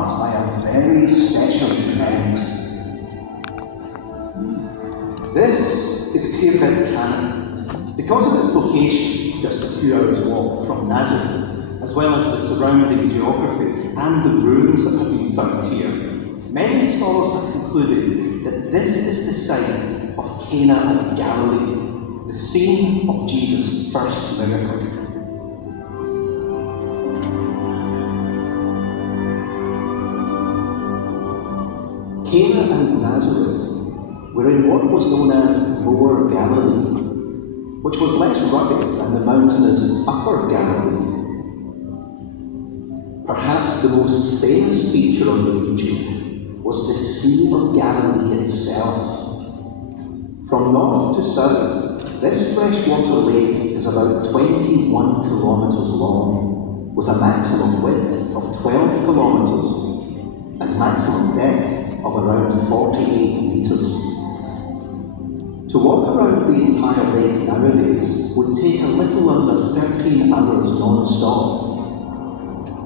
marked by a very special event. This is Caerdidd Cana. Because of its location, just a few hours' walk from Nazareth, as well as the surrounding geography and the ruins that have been found here, many scholars have concluded that this is the site of Cana of Galilee, the scene of Jesus' first miracle. Cana and Nazareth were in what was known as Lower Galilee, which was less rugged than the mountainous Upper Galilee. Perhaps the most famous feature of the region was the Sea of Galilee itself. From north to south, this freshwater lake is about 21 kilometres long, with a maximum width of 12 kilometres and maximum depth of around 48 metres. To walk around the entire lake nowadays would take a little under 13 hours non-stop.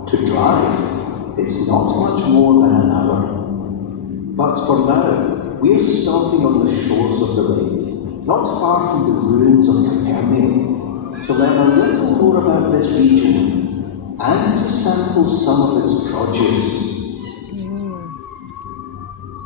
To drive, it's not much more than an hour. But for now, we're stopping on the shores of the lake, not far from the ruins of Capernaum, to learn a little more about this region and to sample some of its produce.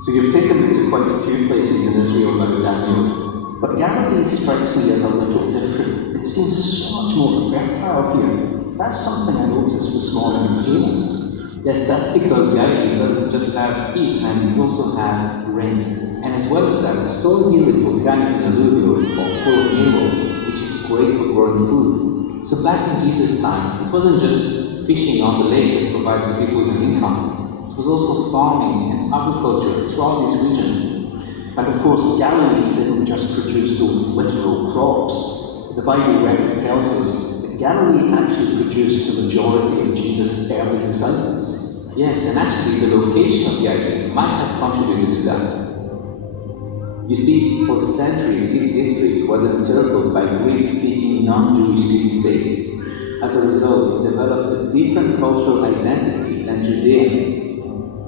So you've taken me to quite a few places in Israel now, Daniel, but Galilee strikes me as a little different. It seems so much more fertile here. That's something I noticed this morning too. Yes, that's because Galilee doesn't just have heat, and it also has rain. And as well as that, the soil here is volcanic and alluvial, or full of minerals, which is great for growing food. So back in Jesus' time, it wasn't just fishing on the lake that provided people with an income. It was also farming and agriculture throughout this region. And of course, Galilee didn't just produce those literal crops. The Bible record tells us that Galilee actually produced the majority of Jesus' early disciples. Yes, and actually the location of Galilee might have contributed to that. You see, for centuries this district was encircled by Greek-speaking non-Jewish city-states. As a result, it developed a different cultural identity than Judea.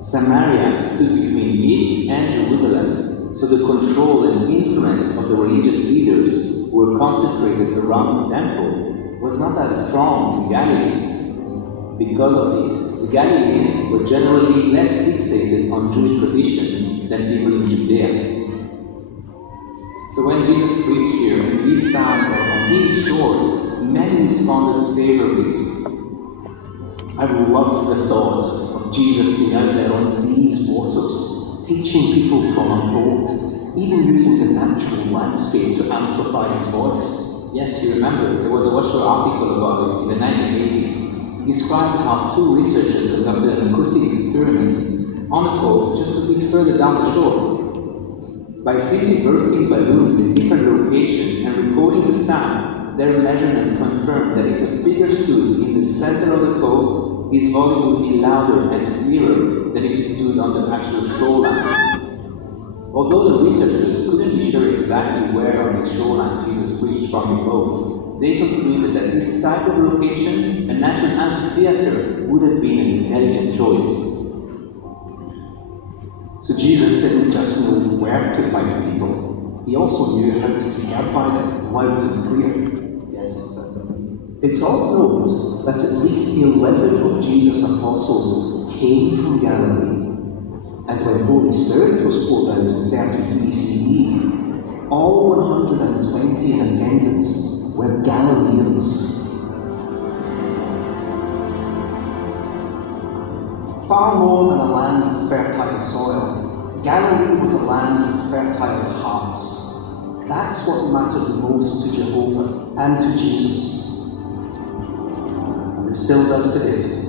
Samaria stood between it and Jerusalem, so the control and influence of the religious leaders who were concentrated around the temple was not as strong in Galilee. Because of this, the Galileans were generally less fixated on Jewish tradition than people in Judea. So when Jesus preached here in these towns or on these shores, many responded favorably. I love the thought of Jesus being out there on these waters, teaching people from a boat, even using the natural landscape to amplify his voice. Yes, you remember, there was a Watchtower article about it in the 1980s. It described how two researchers conducted an acoustic experiment on a cove just a bit further down the shore. By simply bursting balloons in different locations and recording the sound, their measurements confirmed that if a speaker stood in the center of the cove, his volume would be louder and clearer than if he stood on the actual shoreline. Although the researchers couldn't be sure exactly where on the shoreline Jesus preached from the boat, they concluded that this type of location, a natural amphitheater, would have been an intelligent choice. So Jesus didn't just know where to find people, he also knew how to be heard by them, loud and clear. Yes, that's amazing. It's of note that at least 11 of Jesus' apostles came from Galilee. And when Holy Spirit was poured out in 33 CE, all 120 in attendance were Galileans. Far more than a land of fertile soil, Galilee was a land of fertile hearts. That's what mattered the most to Jehovah and to Jesus. And it still does today.